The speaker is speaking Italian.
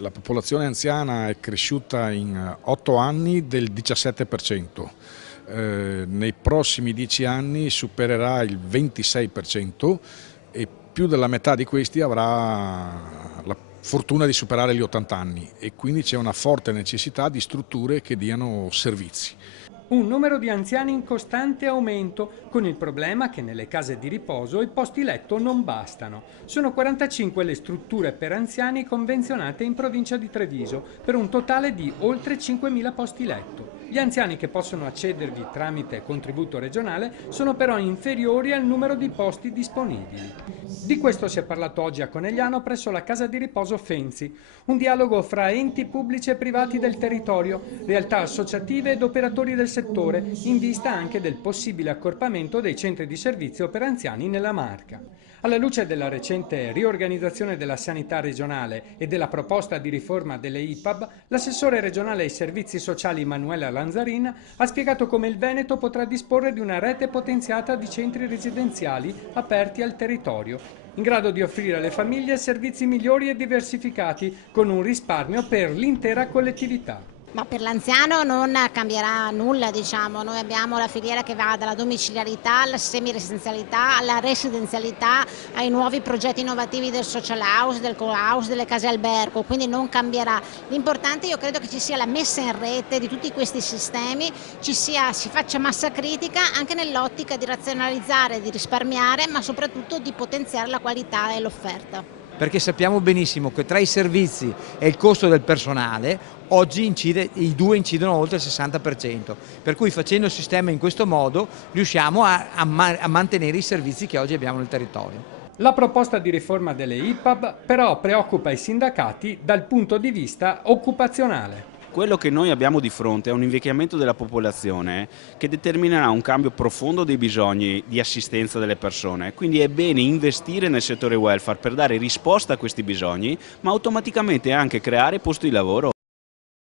La popolazione anziana è cresciuta in 8 anni del 17%, nei prossimi 10 anni supererà il 26% e più della metà di questi avrà la fortuna di superare gli 80 anni e quindi c'è una forte necessità di strutture che diano servizi. Un numero di anziani in costante aumento, con il problema che nelle case di riposo i posti letto non bastano. Sono 45 le strutture per anziani convenzionate in provincia di Treviso, per un totale di oltre 5.000 posti letto. Gli anziani che possono accedervi tramite contributo regionale sono però inferiori al numero di posti disponibili. Di questo si è parlato oggi a Conegliano presso la casa di riposo Fenzi, un dialogo fra enti pubblici e privati del territorio, realtà associative ed operatori del settore, in vista anche del possibile accorpamento dei centri di servizio per anziani nella Marca. Alla luce della recente riorganizzazione della sanità regionale e della proposta di riforma delle IPAB, l'assessore regionale ai servizi sociali Manuela Lanzarin ha spiegato come il Veneto potrà disporre di una rete potenziata di centri residenziali aperti al territorio, in grado di offrire alle famiglie servizi migliori e diversificati, con un risparmio per l'intera collettività. Ma per l'anziano non cambierà nulla, diciamo. Noi abbiamo la filiera che va dalla domiciliarità alla semiresidenzialità, alla residenzialità, ai nuovi progetti innovativi del social house, del co-house, delle case albergo, quindi non cambierà. L'importante io credo che ci sia la messa in rete di tutti questi sistemi, si faccia massa critica anche nell'ottica di razionalizzare, di risparmiare, ma soprattutto di potenziare la qualità e l'offerta. Perché sappiamo benissimo che tra i servizi e il costo del personale oggi i due incidono oltre il 60%, per cui facendo il sistema in questo modo riusciamo a mantenere i servizi che oggi abbiamo nel territorio. La proposta di riforma delle IPAB però preoccupa i sindacati dal punto di vista occupazionale. Quello che noi abbiamo di fronte è un invecchiamento della popolazione che determinerà un cambio profondo dei bisogni di assistenza delle persone, quindi è bene investire nel settore welfare per dare risposta a questi bisogni, ma automaticamente anche creare posti di lavoro.